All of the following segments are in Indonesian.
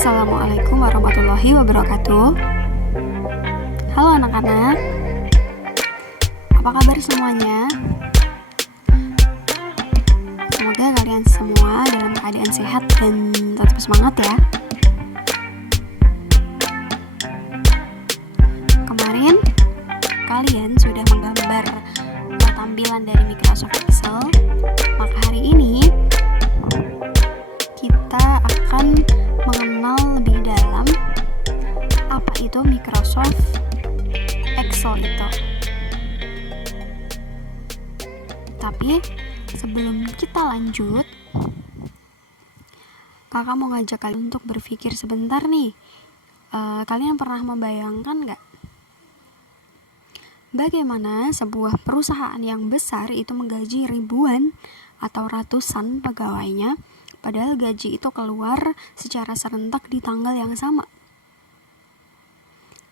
Assalamualaikum warahmatullahi wabarakatuh. Halo anak-anak, apa kabar semuanya? Semoga kalian semua dalam keadaan sehat dan tetap semangat ya. Kemarin kalian sudah menggambar tampilan dari Microsoft Excel, maka hari ini kita akan mengenal lebih dalam apa itu Microsoft Excel itu. Tapi sebelum kita lanjut, kakak mau ngajak kalian untuk berpikir sebentar nih. Kalian pernah membayangkan nggak bagaimana sebuah perusahaan yang besar itu menggaji ribuan atau ratusan pegawainya, padahal gaji itu keluar secara serentak di tanggal yang sama?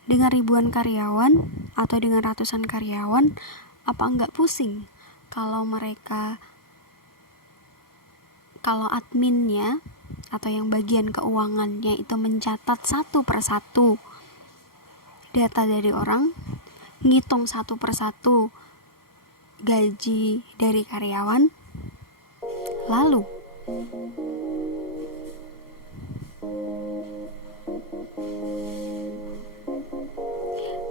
Dengan ribuan karyawan atau dengan ratusan karyawan, apa enggak pusing kalau adminnya atau yang bagian keuangannya itu mencatat satu persatu data dari orang, ngitung satu persatu gaji dari karyawan, lalu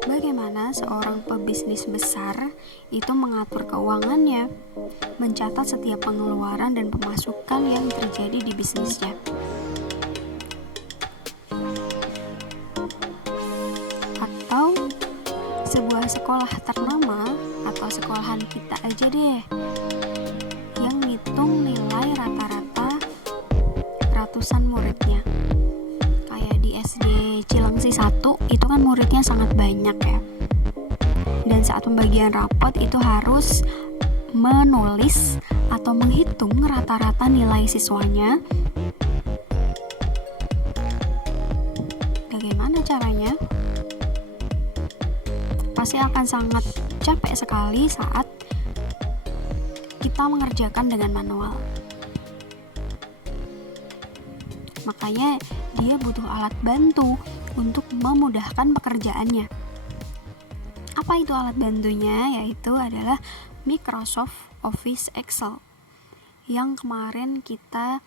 bagaimana seorang pebisnis besar itu mengatur keuangannya, mencatat setiap pengeluaran dan pemasukan yang terjadi di bisnisnya. Atau sebuah sekolah ternama atau sekolahan kita aja deh, yang ngitung nilai rata-rata ratusan muridnya. Kayak di SD Cilengsi 1 itu kan muridnya sangat banyak ya. Dan saat pembagian rapot itu harus menulis atau menghitung rata-rata nilai siswanya. Bagaimana caranya? Pasti akan sangat capek sekali saat kita mengerjakan dengan manual. Makanya dia butuh alat bantu untuk memudahkan pekerjaannya. Apa itu alat bantunya? Yaitu adalah Microsoft Office Excel yang kemarin kita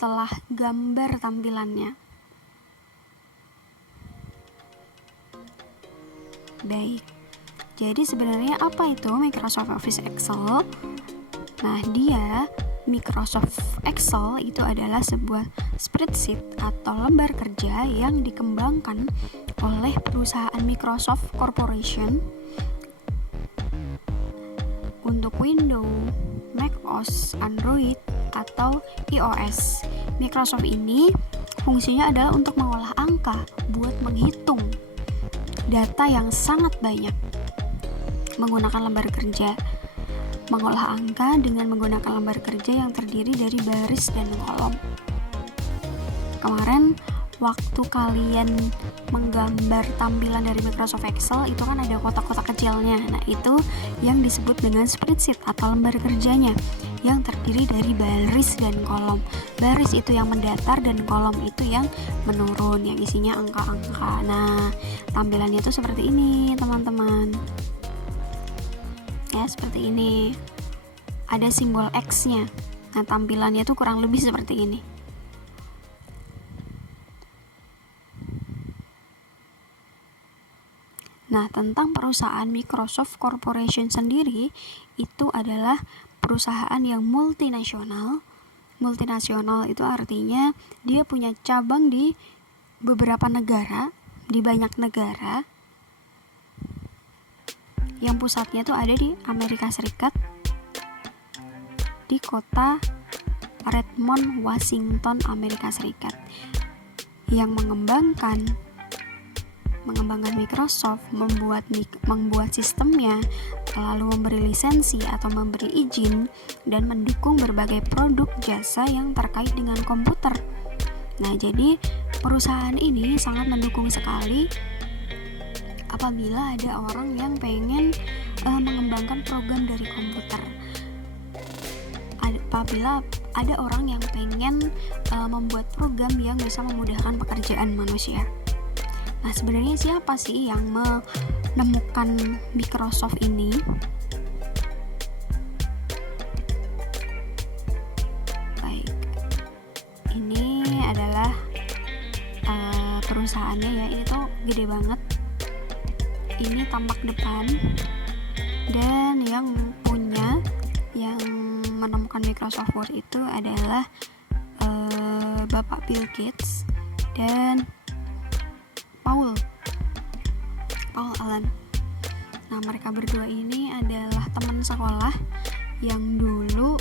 telah gambar tampilannya. Baik, jadi sebenarnya apa itu Microsoft Office Excel? Nah, Microsoft Excel itu adalah sebuah spreadsheet atau lembar kerja yang dikembangkan oleh perusahaan Microsoft Corporation untuk Windows, macOS, Android, atau iOS. Microsoft ini fungsinya adalah untuk mengolah angka buat menghitung data yang sangat banyak menggunakan lembar kerja. Mengolah angka dengan menggunakan lembar kerja yang terdiri dari baris dan kolom. Kemarin waktu kalian menggambar tampilan dari Microsoft Excel itu kan ada kotak-kotak kecilnya. Nah, itu yang disebut dengan spreadsheet atau lembar kerjanya yang terdiri dari baris dan kolom. Baris itu yang mendatar dan kolom itu yang menurun, yang isinya angka-angka. Nah, tampilannya tuh seperti ini, teman-teman. Ya, seperti ini. Ada simbol X-nya. Nah, tampilannya tuh kurang lebih seperti ini. Nah, tentang perusahaan Microsoft Corporation sendiri, itu adalah perusahaan yang multinasional. Multinasional itu artinya dia punya cabang di beberapa negara, di banyak negara. Yang pusatnya tuh ada di Amerika Serikat, di kota Redmond, Washington, Amerika Serikat. Yang mengembangkan Microsoft, membuat sistemnya, lalu memberi lisensi atau memberi izin dan mendukung berbagai produk jasa yang terkait dengan komputer. Nah, jadi perusahaan ini sangat mendukung sekali apabila ada orang yang pengen mengembangkan program dari komputer. apabila ada orang yang pengen membuat program yang bisa memudahkan pekerjaan manusia. Nah, sebenarnya siapa sih yang menemukan Microsoft ini? Baik, ini adalah perusahaannya ya. Ini tuh gede banget. Ini tampak depan, dan yang menemukan Microsoft Word itu adalah Bapak Bill Gates dan Paul Allen. Nah, mereka berdua ini adalah teman sekolah yang dulu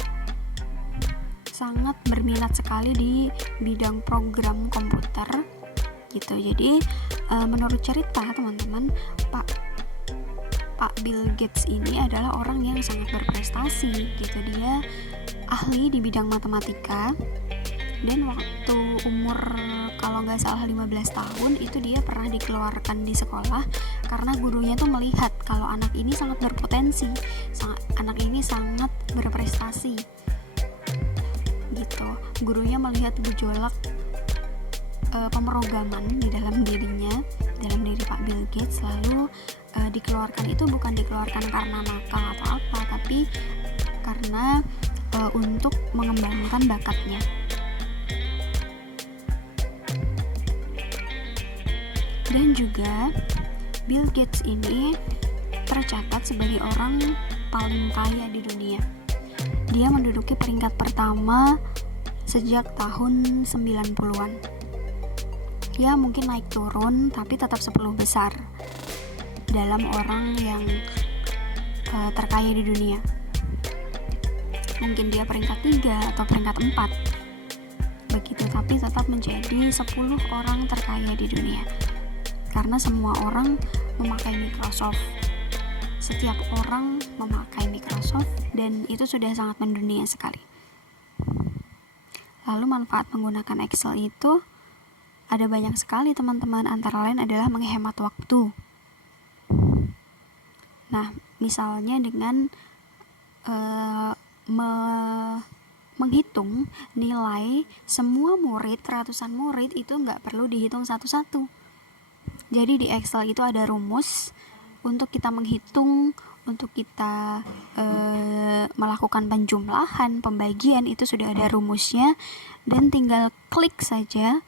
sangat berminat sekali di bidang program komputer gitu. Jadi menurut cerita teman-teman, Pak Bill Gates ini adalah orang yang sangat berprestasi gitu. Dia ahli di bidang matematika, dan waktu umur kalau nggak salah 15 tahun itu dia pernah dikeluarkan di sekolah karena gurunya tuh melihat kalau anak ini sangat berpotensi, anak ini sangat berprestasi gitu. Gurunya melihat gejolak pemrograman di dalam diri Pak Bill Gates, lalu dikeluarkan. Itu bukan dikeluarkan karena nakal atau apa, tapi karena untuk mengembangkan bakatnya. Dan juga Bill Gates ini tercatat sebagai orang paling kaya di dunia. Dia menduduki peringkat pertama sejak tahun 90-an. Ya mungkin naik turun, tapi tetap 10 besar dalam orang yang terkaya di dunia. Mungkin dia peringkat 3 atau peringkat 4 begitu, tapi tetap menjadi 10 orang terkaya di dunia. Karena semua orang memakai Microsoft. Setiap orang memakai Microsoft, dan itu sudah sangat mendunia sekali. Lalu manfaat menggunakan Excel itu ada banyak sekali teman-teman, antara lain adalah menghemat waktu. Nah, misalnya dengan menghitung nilai semua murid, ratusan murid itu nggak perlu dihitung satu-satu. Jadi di Excel itu ada rumus untuk kita menghitung, untuk kita melakukan penjumlahan, pembagian, itu sudah ada rumusnya, dan tinggal klik saja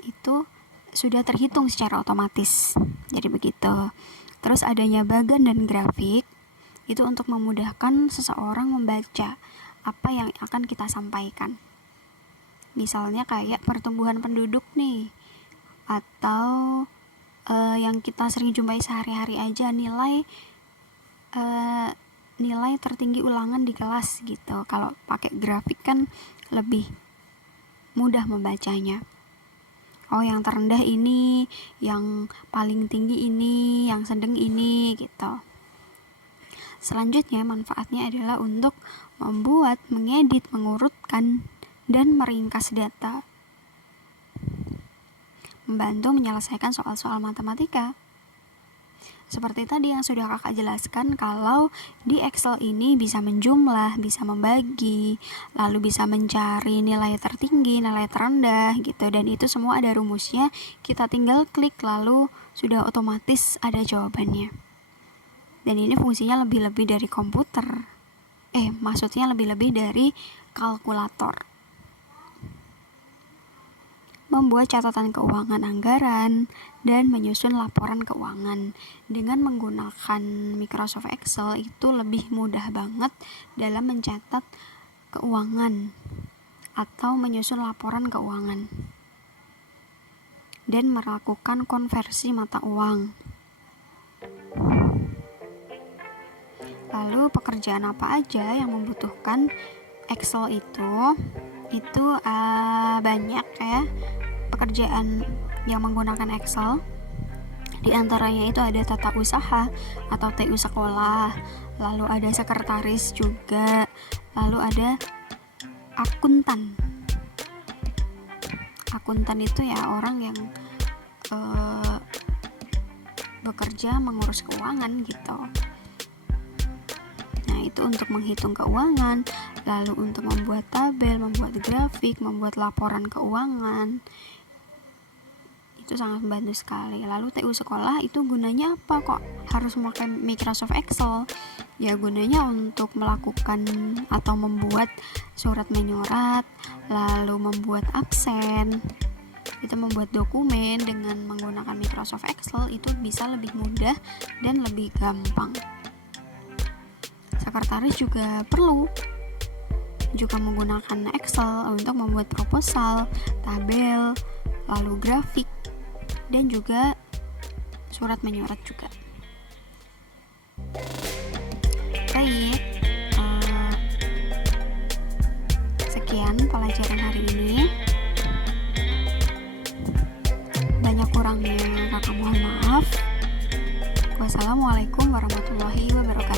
itu sudah terhitung secara otomatis. Jadi begitu. Terus adanya bagan dan grafik itu untuk memudahkan seseorang membaca apa yang akan kita sampaikan. Misalnya kayak pertumbuhan penduduk nih, atau yang kita sering jumpai sehari-hari aja, nilai tertinggi ulangan di kelas gitu. Kalau pakai grafik kan lebih mudah membacanya. Oh, yang terendah ini, yang paling tinggi ini, yang sedang ini gitu. Selanjutnya manfaatnya adalah untuk membuat, mengedit, mengurutkan, dan meringkas data. Membantu menyelesaikan soal-soal matematika. Seperti tadi yang sudah kakak jelaskan, kalau di Excel ini bisa menjumlah, bisa membagi, lalu bisa mencari nilai tertinggi, nilai terendah gitu, dan itu semua ada rumusnya. Kita tinggal klik lalu sudah otomatis ada jawabannya. Dan ini fungsinya lebih-lebih dari komputer. Maksudnya lebih-lebih dari kalkulator. Membuat catatan keuangan anggaran, dan menyusun laporan keuangan. Dengan menggunakan Microsoft Excel itu lebih mudah banget dalam mencatat keuangan atau menyusun laporan keuangan dan melakukan konversi mata uang. Lalu pekerjaan apa aja yang membutuhkan Excel itu banyak ya pekerjaan yang menggunakan Excel. Di antaranya itu ada tata usaha atau TU sekolah, lalu ada sekretaris juga, lalu ada akuntan. Akuntan itu ya orang yang bekerja mengurus keuangan gitu. Nah, itu untuk menghitung keuangan. lalu untuk membuat tabel, membuat grafik, membuat laporan keuangan. Itu sangat membantu sekali. Lalu TU sekolah itu gunanya apa kok harus memakai Microsoft Excel? Ya gunanya untuk melakukan atau membuat surat menyurat, lalu membuat absen. Kita membuat dokumen dengan menggunakan Microsoft Excel itu bisa lebih mudah dan lebih gampang. Sekretaris juga perlu juga menggunakan Excel untuk membuat proposal, tabel, lalu grafik, dan juga surat menyurat juga. Baik, sekian pelajaran hari ini. Banyak kurangnya kakak mohon maaf. Wassalamualaikum warahmatullahi wabarakatuh.